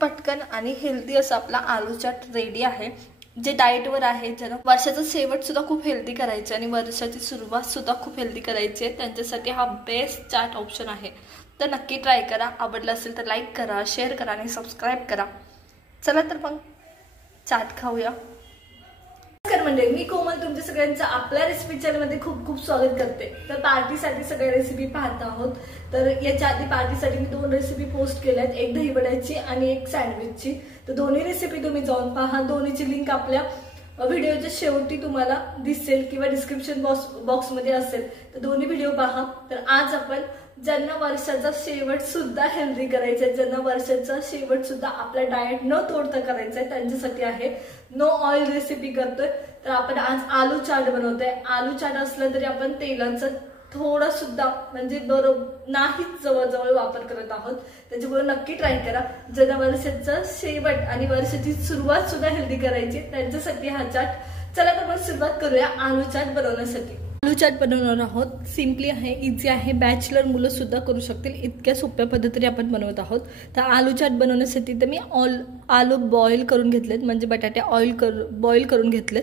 पटकन आणि हेल्दी असं आपला आलू चाट रेडी आहे, जे डाएटवर आहे, ज्यांना वर्षाचा शेवट सुद्धा खूप हेल्दी करायचे आणि वर्षाची सुरुवात सुद्धा खूप हेल्दी करायची आहे, त्यांच्यासाठी हा बेस्ट चाट ऑप्शन आहे. तर नक्की ट्राय करा. आवडलं असेल तर लाईक करा, शेअर करा आणि सबस्क्राईब करा. चला तर मग चाट खाऊया. नमस्कार मंडळी, मी कोमल तुमच्या सगळ्यांचं आपल्या रेसिपी चॅनलमध्ये खूप खूप स्वागत करते. तर पार्टीसाठी सगळ्या रेसिपी पाहत आहोत. तर याच्या आधी पार्टीसाठी मी 2 रेसिपी पोस्ट केल्या आहेत, एक दहीवड्याची आणि एक सँडविचची. तर दोन्ही रेसिपी तुम्ही जाऊन पहा. दोन्हीची लिंक आपल्या व्हिडिओच्या शेवटी तुम्हाला दिसेल किंवा डिस्क्रिप्शन बॉक्समध्ये असेल. तर दोन्ही व्हिडिओ पहा. तर आज आपण ज्यांना वर्षाचा शेवट सुद्धा हेल्दी करायचा आहे, ज्यांना वर्षाचा शेवट सुद्धा आपला डाएट न तोडता करायचा आहे, त्यांच्यासाठी आहे नो ऑइल रेसिपी करतोय. तर आपण आज आलू चाट बनवतोय. आलू चाट असलं तरी आपण तेलाचा थोडा सुद्धा म्हणजे बरोबर नाहीच जवळजवळ वापर करत आहोत. त्याच्यामुळे नक्की ट्राय करा. ज्यांना वर्षाचा शेवट आणि वर्षाची सुरुवात सुद्धा हेल्दी करायची त्यांच्यासाठी हा चाट. चला तर मग सुरुवात करूया आलू चाट बनवण्यासाठी. आलू चाट बनवणार आहोत. सिम्पली आहे, इझी आहे, बॅचलर मुलं सुद्धा करू शकतील, इतक्या सोप्या पद्धतीने आपण बनवत आहोत. तर आलू चाट बनवण्यासाठी तर मी आलू बॉईल करून घेतलेत, म्हणजे बटाटे बॉईल करून घेतलेत.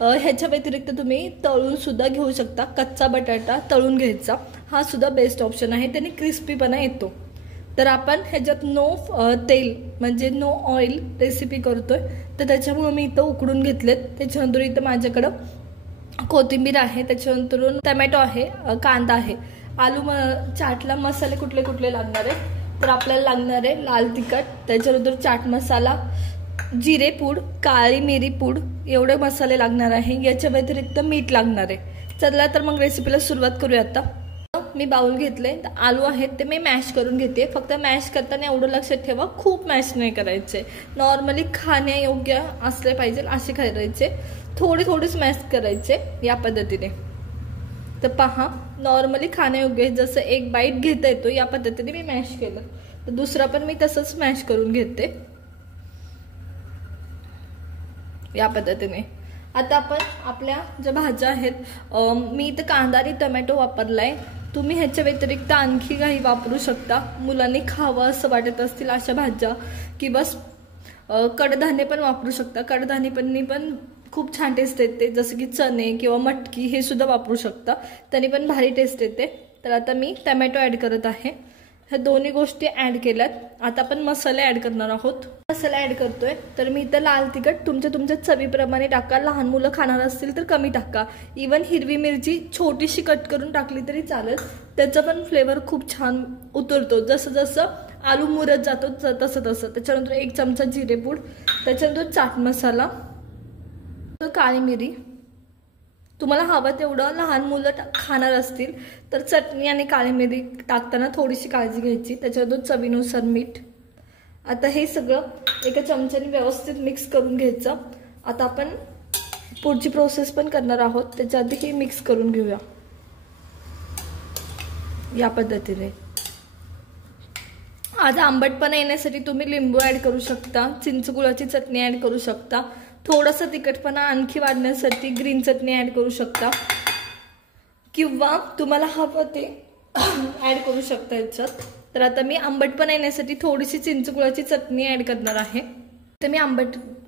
ह्याच्या व्यतिरिक्त तुम्ही तळून सुद्धा घेऊ शकता. कच्चा बटाटा तळून घ्यायचा, हा सुद्धा बेस्ट ऑप्शन आहे, त्याने क्रिस्पीपणा येतो. तर आपण ह्याच्यात नो तेल म्हणजे नो ऑइल रेसिपी करतोय, तर त्याच्यामुळे मी इथं उकडून घेतलेत. त्याच्यानंतर इथं माझ्याकडं कोथिंबीर आहे, त्याच्यानंतर टमॅटो आहे, कांदा आहे. आलू चाटला मसाले कुठले कुठले लागणार आहे, तर आपल्याला लागणार आहे लाल तिखट, त्याच्यानंतर चाट मसाला, जिरे पूड, काळी मिरी पूड, एवढे मसाले लागणार आहे. याच्या व्यतिरिक्त मीठ लागणार आहे. चला तर मग रेसिपीला सुरुवात करूया. आता मी बाउल घेतले, आलू आहेत ते मी मॅश करून घेते. फक्त मॅश करताना एवढं लक्षात ठेवा, खूप मॅश नाही करायचे, नॉर्मली खाण्यायोग्य असले पाहिजे असे करायचे, थोडेच मॅश करायचे या पद्धतीने. तर पहा, नॉर्मली खाण्यायोग्य जसं एक बाईट घेता येतो या पद्धतीने मी मॅश केलं. तर दुसरा पण मी तसंच मॅश करून घेते या पद्धतीने. आता आपण आपल्या ज्या भाज्या आहेत, मी इथं कांदा आणि टमॅटो वापरलाय. तुम्ही ह्याच्या व्यतिरिक्त आणखी काही वापरू शकता. मुलांनी खावं असं वाटत असतील अशा भाज्या, किंवा कडधान्य पण वापरू शकता. कडधान्य पण खूप छान टेस्ट येते, जसं की चणे किंवा मटकी, हे सुद्धा वापरू शकता, त्याने पण भारी टेस्ट येते. तर आता मी टमॅटो ॲड करत आहे. ह्या दोन्ही गोष्टी ॲड केल्यात. आता आपण मसाले ॲड करणार आहोत. मसाला ॲड करतोय. तर मी इथं लाल तिखट तुमच्या चवीप्रमाणे टाका. लहान मुलं खाणार असतील तर कमी टाका. इवन हिरवी मिरची छोटीशी कट करून टाकली तरी चालेल, त्याचा पण फ्लेवर खूप छान उतरतो. जसं जसं आलू मुरत जातो तसं. त्याच्यानंतर 1 चमचा जिरे पूड, त्याच्यानंतर चाट मसाला, काळी मिरी. तुम्हाला हवं तेवढं, लहान मुलं खाणार असतील तर चटणी आणि काळी मिरी टाकताना थोडीशी काळजी घ्यायची. त्याच्यानंतर चवीनुसार मीठ. आता हे सगळं एका चमच्याने व्यवस्थित मिक्स करून घ्यायचं. आता आपण पुढची प्रोसेस पण करणार आहोत, त्याच्या आधी हे मिक्स करून घेऊया या पद्धतीने. आज आंबटपणा येण्यासाठी तुम्ही लिंबू ॲड करू शकता, चिंचगुळाची चटणी ॲड करू शकता, थोडासा तिखटपणा आणखी वाढण्यासाठी ग्रीन चटणी ॲड करू शकता, किंवा तुम्हाला हवं ते ॲड करू शकता याच्यात. तर आता मी आंबटपणा येण्यासाठी थोडीशी चिंचगुळाची चटणी ॲड करणार आहे. तर मी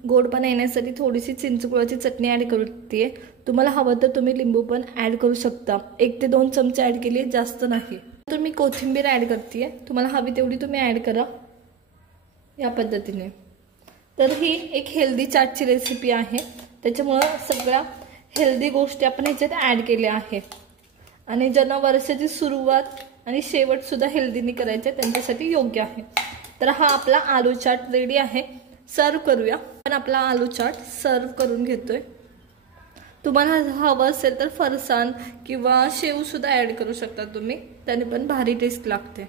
गोडपणा येण्यासाठी थोडीशी चिंचगुळाची चटणी ॲड करते. तुम्हाला हवं तर तुम्ही लिंबू पण ॲड करू शकता. 1 ते 2 चमचे ॲड केली, जास्त नाही. तर मी कोथिंबीर ॲड करते. तुम्हाला हवी तेवढी तुम्ही ॲड करा या पद्धतीने. तर ही एक हेल्दी चाटची रेसिपी आहे, त्याच्यामुळं सगळ्या हेल्दी गोष्टी आपण ह्याच्यात ॲड केल्या आहे. आणि ज्यांना वर्षाची सुरुवात आणि शेवट सुद्धा हेल्दीने करायचे त्यांच्यासाठी योग्य आहे. तर हा आपला आलू चाट रेडी आहे. सर्व करूया. आपण आपला आलू चाट सर्व करून घेतोय. तुम्हाला हवं असेल तर फरसाण किंवा शेव सुद्धा ॲड करू शकता तुम्ही, त्याने पण भारी टेस्ट लागते.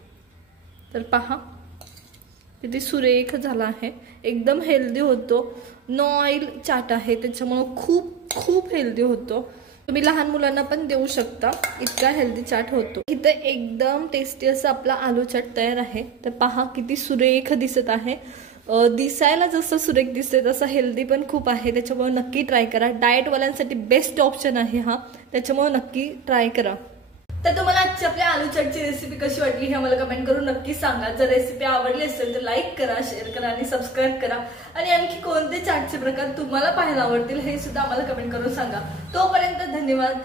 तर पहा किती सुरेख झाला आहे, एकदम हेल्दी होतो. नो ऑइल चाट आहे, त्याच्यामुळं खूप हेल्दी होतो. तुम्ही लहान मुलांना पण देऊ शकता, इतका हेल्दी चाट होतो. इथे एकदम टेस्टी असं आपला आलू चाट तयार आहे. तर पहा किती सुरेख दिसत आहे. दिसायला जसं सुरेख दिसते तसं हेल्दी पण खूप आहे, त्याच्यामुळे नक्की ट्राय करा. डाएटवाल्यांसाठी बेस्ट ऑप्शन आहे हा, त्याच्यामुळे नक्की ट्राय करा. तर तुम्हाला आजची आपल्या आलू चाटची रेसिपी कशी वाटली हे आम्हाला कमेंट करून नक्की सांगा. जर रेसिपी आवडली असेल तर लाईक करा, शेअर करा आणि सबस्क्राईब करा. आणि आणखी कोणते चाटचे प्रकार तुम्हाला पाहायला आवडतील हे सुद्धा आम्हाला कमेंट करून सांगा. तोपर्यंत धन्यवाद.